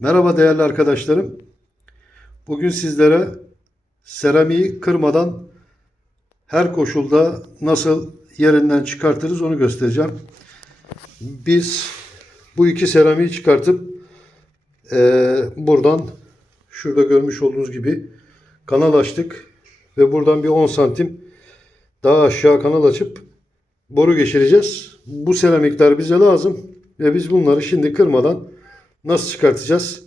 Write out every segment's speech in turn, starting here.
Merhaba değerli arkadaşlarım. Bugün sizlere seramiği kırmadan her koşulda nasıl yerinden çıkartırız onu göstereceğim. Biz bu iki seramiği çıkartıp eee, buradan şurada görmüş olduğunuz gibi kanal açtık ve buradan bir 10 santim daha aşağı kanal açıp boru geçireceğiz. Bu seramikler bize lazım ve biz bunları şimdi kırmadan nasıl çıkartacağız?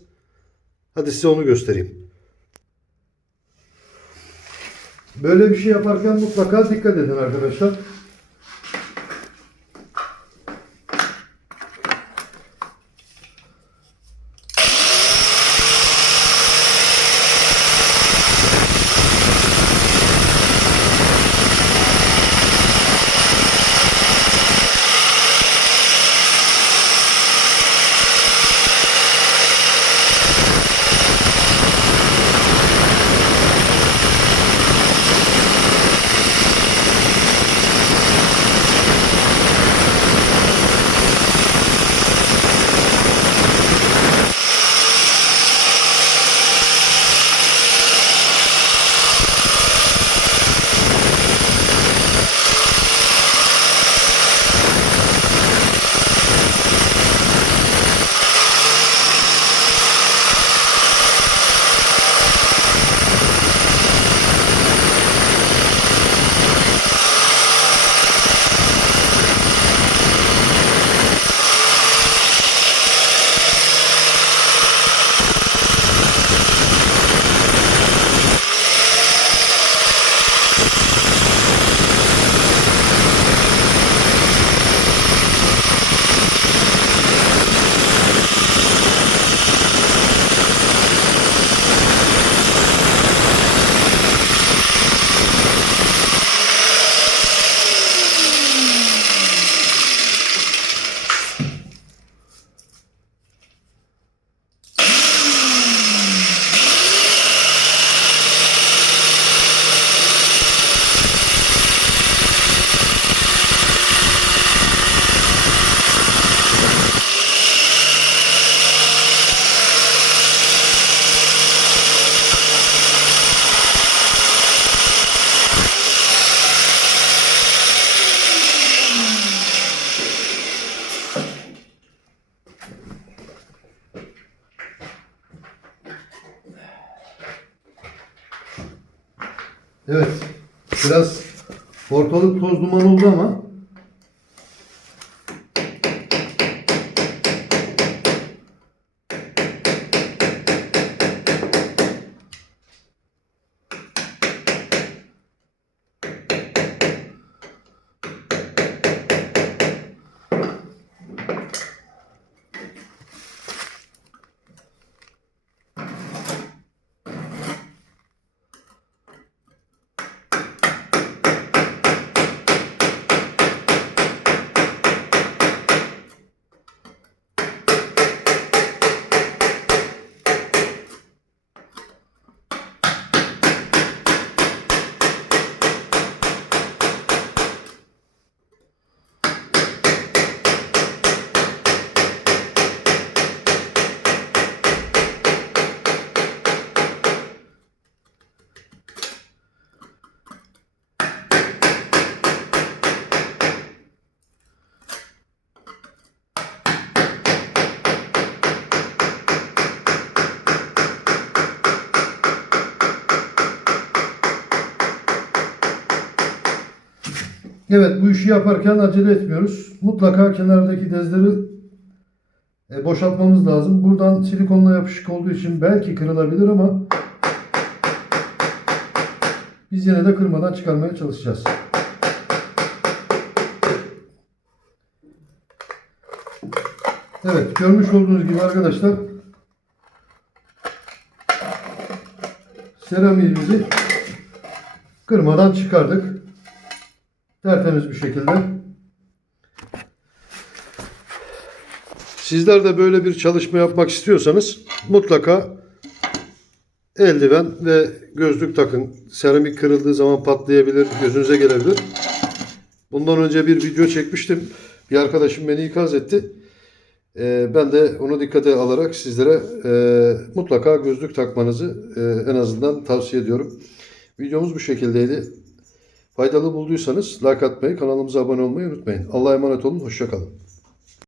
Hadi size onu göstereyim. Böyle bir şey yaparken mutlaka dikkat edin arkadaşlar. Evet. Biraz ortalık toz duman oldu ama Evet bu işi yaparken acele etmiyoruz. Mutlaka kenardaki dezleri e, boşaltmamız lazım. Buradan silikonla yapışık olduğu için belki kırılabilir ama biz yine de kırmadan çıkarmaya çalışacağız. Evet görmüş olduğunuz gibi arkadaşlar seramiğimizi kırmadan çıkardık. Tertemiz bir şekilde. Sizler de böyle bir çalışma yapmak istiyorsanız mutlaka eldiven ve gözlük takın. Seramik kırıldığı zaman patlayabilir, gözünüze gelebilir. Bundan önce bir video çekmiştim. Bir arkadaşım beni ikaz etti. E, ben de onu dikkate alarak sizlere e, mutlaka gözlük takmanızı e, en azından tavsiye ediyorum. Videomuz bu şekildeydi. Faydalı bulduysanız like atmayı, kanalımıza abone olmayı unutmayın. Allah'a emanet olun, hoşçakalın.